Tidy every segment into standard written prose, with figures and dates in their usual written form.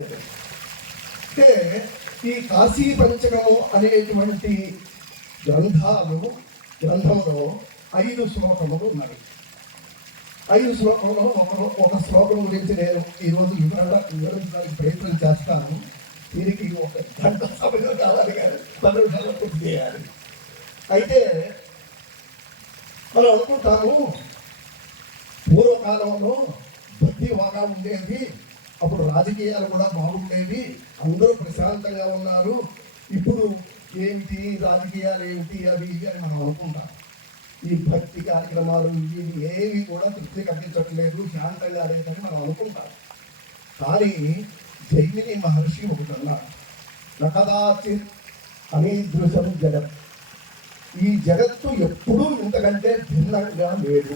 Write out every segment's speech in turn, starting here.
అంటే ఈ కాశీ పంచకము అనేటువంటి గ్రంథంలో 5 శ్లోకములు ఉన్నాయి. 5 శ్లోకంలో ఒక శ్లోకం గురించి నేను ఈరోజు వివరించడానికి ప్రయత్నం చేస్తాను. దీనికి 1 గంట సమయం కావాలి, కానీ 10 నిమిషాలు పూర్తి చేయాలి. అయితే మనం అనుకుంటాము పూర్వకాలంలో భక్తి బాగా ఉండేది, అప్పుడు రాజకీయాలు కూడా బాగుండేవి, అందరూ ప్రశాంతంగా ఉన్నారు. ఇప్పుడు ఏమిటి రాజకీయాలు ఏమిటి అవి ఇవి అని మనం అనుకుంటాం. ఈ భక్తి కార్యక్రమాలు ఇవి ఏవి కూడా తృప్తి కల్పించట్లేదు, శాంతంగా లేదని మనం అనుకుంటాం. కానీ జైమిని మహర్షి ఒకటి అన్నారు, నకదాచి అనీదృశం జగత్, ఈ జగత్తు ఎప్పుడూ ఇంతకంటే భిన్నంగా లేదు.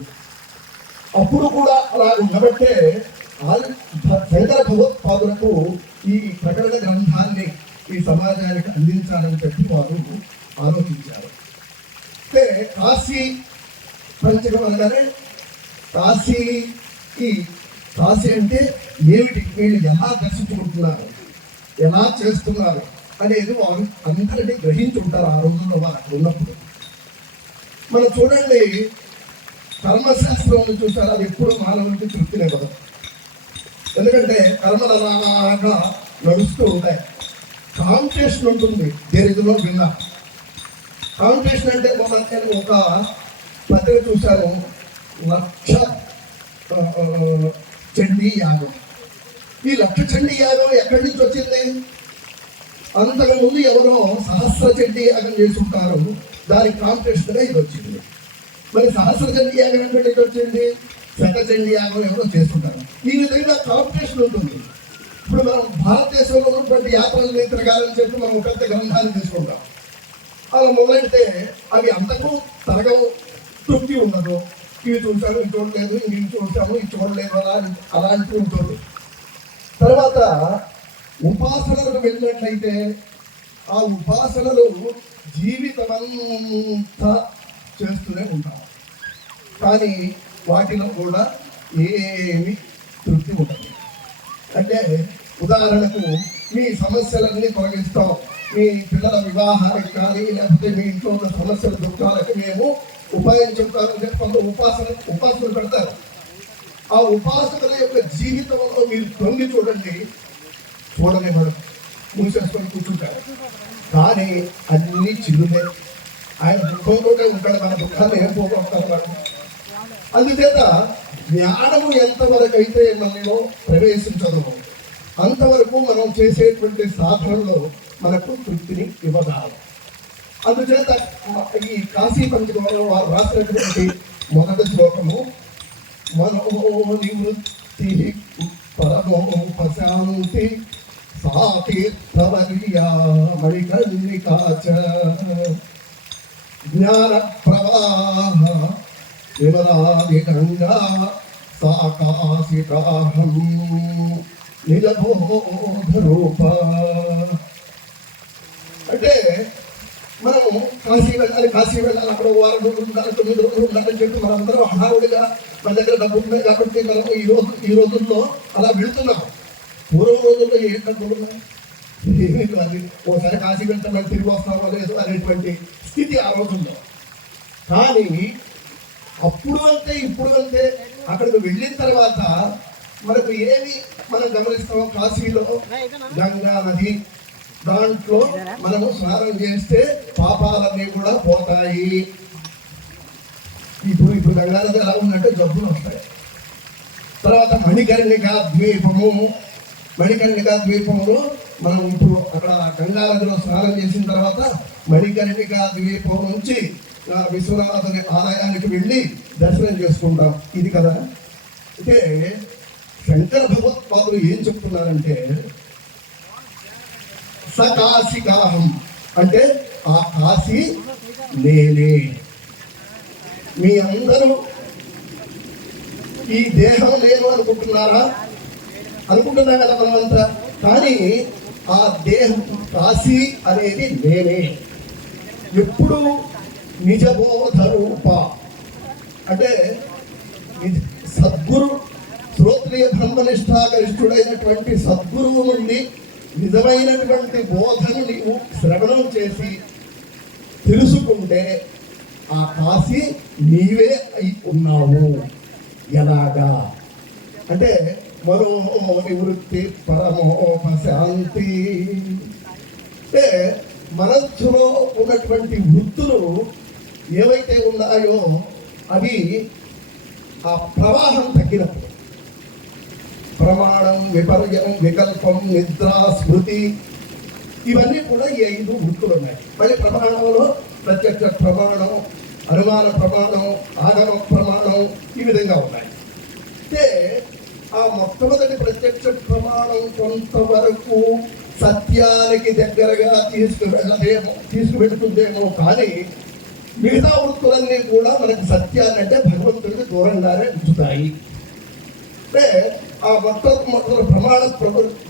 అప్పుడు కూడా అలా ఉండబట్టే శంకర భగవత్పాదులకు ఈ ప్రకటన గ్రంథాన్ని ఈ సమాజానికి అందించాలని చెప్పి వారు ఆలోచించారు. అంటే కాశీ పంచకం అనగానే కాశీ అంటే ఏమిటి, వీళ్ళు ఎలా దర్శించుకుంటున్నారు, ఎలా చేస్తున్నారు అనేది వారు అందరినీ గ్రహించుంటారు ఆ రోజుల్లో వారు అక్కడ ఉన్నప్పుడు. మనం చూడండి, కర్మశాస్త్రం చూసారు, అది ఎప్పుడు మానవునికి తృప్తినివ్వదు. ఎందుకంటే కర్మలు అలాగా నడుస్తూ ఉంటాయి. కాంపిటీషన్ ఉంటుంది దేనిలో భిన్న. కాంపిటీషన్ అంటే నేను ఒక పత్రిక చూశాను, 1,00,000 చండీ యాగం. ఈ 1,00,000 చండీ యాగం ఎక్కడి నుంచి వచ్చింది? అంతకుముందు ఎవరో సహస్ర చండీ యాగం చేసుకుంటారు, దానికి కాంపిటీషన్గా ఇది వచ్చింది. మరి సహస్ర చండీ యాగం ఎక్కడి నుంచి వచ్చింది? శతచండీ యాగం ఎవరో చేస్తుంటారు. ఈ విధంగా కాంపిటీషన్ ఉంటుంది. ఇప్పుడు మనం భారతదేశంలో ఉన్నటువంటి యాత్రలు తిరగాలని చెప్పి మనం పెద్ద గ్రంథాన్ని తీసుకుంటాం. అలా మొదలెడితే అవి అంతకు తరగవు, తృప్తి ఉండదు. ఇవి చూసాము, ఇది చూడలేదు, ఇవి చూసాము, ఇది చూడలేదు, అలాంటి ఉంటుంది. తర్వాత ఉపాసనలకు వెళ్ళినట్లయితే ఆ ఉపాసనలు జీవితమంతా చేస్తూనే ఉంటారు, కానీ వాటిలో కూడా ఏమి తృప్తి ఉండదు. అంటే ఉదాహరణకు మీ సమస్యలన్నీ తొలగిస్తాం, మీ పిల్లల వివాహానికి కానీ లేకపోతే మీ ఇంట్లో ఉన్న సమస్యల దుఃఖాలకి మేము ఉపాయం చెప్తామని చెప్పి కొంత ఉపాసనలు పెడతారు. ఆ ఉపాసకుల యొక్క జీవితంలో మీరు తొంగి చూడండి, చూడనివ్వడం, మూసేసుకొని కూర్చుంటారు. కానీ అన్నీ చిరులే. ఆయన దుఃఖంతోనే ఉంటాడు, మన దుఃఖాన్ని ఏం పోగొడతారు మనం. అందుచేత జ్ఞానము ఎంతవరకు అయితే మనలో ప్రవేశించదు అంతవరకు మనం చేసేటువంటి సాధనలో మనకు తృప్తిని ఇవ్వగలరు. అందుచేత ఈ కాశీ పంచకంలో వారు రాసినటువంటి మొదటి శ్లోకము, మనోనివృత్తి పరమోపశాంతి సాతీర్థవర్యా మణికర్ణికాచ జ్ఞాన ప్రవాహ విమలాదిగంగా సాకాశికాహం నిజబోధరూప. అంటే మనము కాశీ వెళ్ళాలి, అక్కడ 6 రోజులు ఉండాలి, 9 రోజులు ఉండాలని చెప్పి మనందరం హడావుడిగా మన దగ్గర డబ్బు ఉన్నాయి కాబట్టి మనం ఈ రోజుల్లో అలా వెళుతున్నాం. పూర్వ రోజుల్లో ఏ డబ్బులు ఉన్నాయి, ఏమీ కాదు. ఓసారి కాశీ వెళ్తే మనం తిరిగి వస్తామో లేదు అనేటువంటి స్థితి ఆ రోజుల్లో. కానీ అప్పుడు అంతే ఇప్పుడు అంతే, అక్కడికి వెళ్ళిన తర్వాత మనకు ఏమి మనం గమనిస్తాం, కాశీలో గంగా నది, దాంట్లో మనము స్నానం చేస్తే పాపాలన్నీ కూడా పోతాయి. ఇప్పుడు గంగా నది ఎలా ఉందంటే జబ్బులు వస్తాయి. తర్వాత మణికర్ణికా ద్వీపంలో మనం ఇప్పుడు అక్కడ గంగా నదిలో స్నానం చేసిన తర్వాత మణికర్ణికా ద్వీపం నుంచి విశ్వనాథుని ఆలయానికి వెళ్ళి దర్శనం చేసుకుంటాం. ఇది కదా. అంటే శంకర భగవత్పాదులు ఏం చెప్తున్నారంటే, సకాశికాహం అంటే ఆ కాశీ నేనే. మీ అందరూ ఈ దేహం నేను అనుకుంటున్నారా? అనుకుంటున్నా కదా మనమంతా. కానీ ఆ దేహం కాశీ అనేది నేనే. ఎప్పుడు నిజబోధ రూప అంటే సద్గురు శ్రోత్రియ బ్రహ్మనిష్టాగరిష్ఠుడైనటువంటి సద్గురువు నుండి నిజమైనటువంటి బోధను నీవు శ్రవణం చేసి తెలుసుకుంటే ఆ కాశీ నీవే అయి ఉన్నావు. ఎలాగా అంటే మరో నివృత్తి పరమోపశాంతి అంటే మనస్సులో ఉన్నటువంటి వృత్తులు ఏవైతే ఉన్నాయో అవి ఆ ప్రవాహం తగ్గినప్పుడు ప్రమాణం, విపర్యం, వికల్పం, నిద్ర, స్మృతి ఇవన్నీ కూడా ఈ 5 వృత్తులు ఉన్నాయి. మళ్ళీ ప్రమాణంలో ప్రత్యక్ష ప్రమాణం, అనుమాన ప్రమాణం, ఆగమ ప్రమాణం ఈ విధంగా ఉన్నాయి. అంటే ఆ మొట్టమొదటి ప్రత్యక్ష ప్రమాణం కొంతవరకు సత్యానికి దగ్గరగా తీసుకువెళ్తుందేమో కానీ మిగతా వృత్తులన్నీ కూడా మనకి సత్యాన్ని అంటే భగవంతుడికి దూరంగానే ఉంచుతాయి. అంటే ఆ మొట్టమొదటి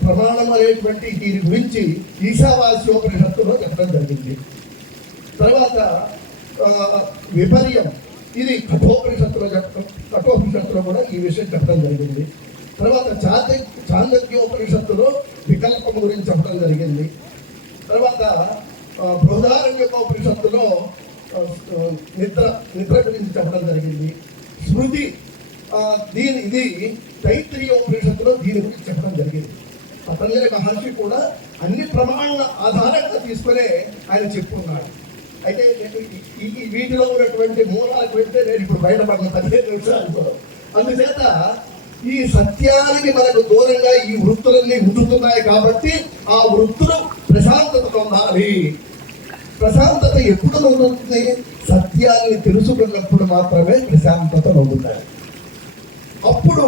ప్రమాణం అనేటువంటి దీని గురించి ఈశావాస్యోపనిషత్తులో చెప్పడం జరిగింది. తర్వాత విపర్యం ఇది కఠోపనిషత్తులో కూడా ఈ విషయం చెప్పడం జరిగింది. తర్వాత చాందోగ్యోపనిషత్తులో వికల్పం గురించి చెప్పడం జరిగింది. తర్వాత బృహదారణ్యకోపనిషత్తులో నిద్ర గురించి చెప్పడం జరిగింది. స్మృతి ఇది తైత్రీయోపనిషత్తులో దీని గురించి చెప్పడం జరిగింది. పతంజలి మహర్షి కూడా అన్ని ప్రమాణాల ఆధారంగా తీసుకునే ఆయన చెప్పుకున్నాడు. అయితే ఈ వీటిలో ఉన్నటువంటి మూలాలకు వెళ్తే నేను ఇప్పుడు బయటపడిన 15 నిమిషాలు. అందుచేత ఈ సత్యానికి మనకు దూరంగా ఈ వృత్తులన్నీ ఉంటున్నాయి కాబట్టి ఆ వృత్తులు ప్రశాంతత పొందాలి. ప్రశాంతత ఎప్పుడు పొందుతుంది? సత్యాన్ని తెలుసుకున్నప్పుడు మాత్రమే ప్రశాంతత పొందుతాయి. అప్పుడు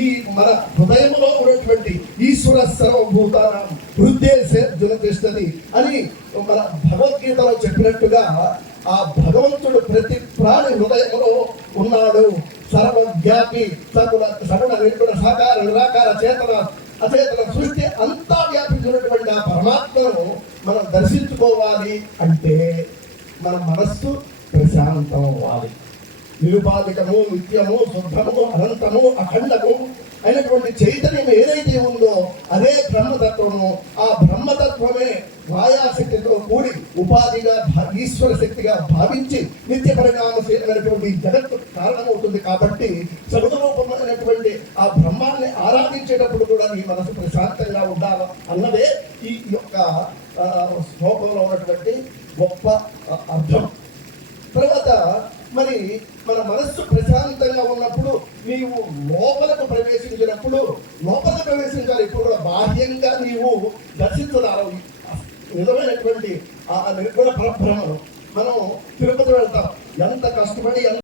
ఈ మన హృదయంలో ఉన్నటువంటి ఈశ్వర సర్వభూతానం హృదయే జునతిష్టది అని మన భగవద్గీతలో చెప్పినట్టుగా ఆ భగవంతుడు ప్రతి ప్రాణి హృదయంలో ఉన్నాడు. సర్వవ్యాపి సగుణ నిర్గుణ సాకార నిరాకార చేతన అచేతన సృష్టి అంతా వ్యాపించినటువంటి ఆ పరమాత్మను మనం దర్శించుకోవాలి అంటే మన మనస్సు ప్రశాంతం అవ్వాలి. నిరుపాధికము, నిత్యము, శుద్ధము, అనంతము, అఖండము అయినటువంటి చైతన్యం ఏదైతే ఉందో అదే బ్రహ్మతత్వము. ఆ బ్రహ్మతత్వమే మాయాశక్తితో కూడి ఉపాధిగా ఈశ్వర శక్తిగా భావించి నిత్య పరిణామశీలమైనటువంటి జగత్తు కారణమవుతుంది. కాబట్టి సగుణరూపమైనటువంటి ఆ బ్రహ్మాన్ని ఆరాధించేటప్పుడు కూడా నీ మనసు ప్రశాంతంగా ఉండాలి అన్నదే ఈ యొక్క శ్లోకంలో ఉన్నటువంటి గొప్ప అర్థం. తర్వాత మరి మన మనస్సు ప్రశాంతంగా ఉన్నప్పుడు నీవు లోపలకు ప్రవేశించినప్పుడు లోపలకు ప్రవేశించాలి. ఇప్పుడు కూడా బాహ్యంగా నీవు దర్శించదాలి నిజమైనటువంటి ఆ నిర్గుణ పరబ్రహ్మను. మనం తిరుపతి వెళ్తాం, ఎంత కష్టపడి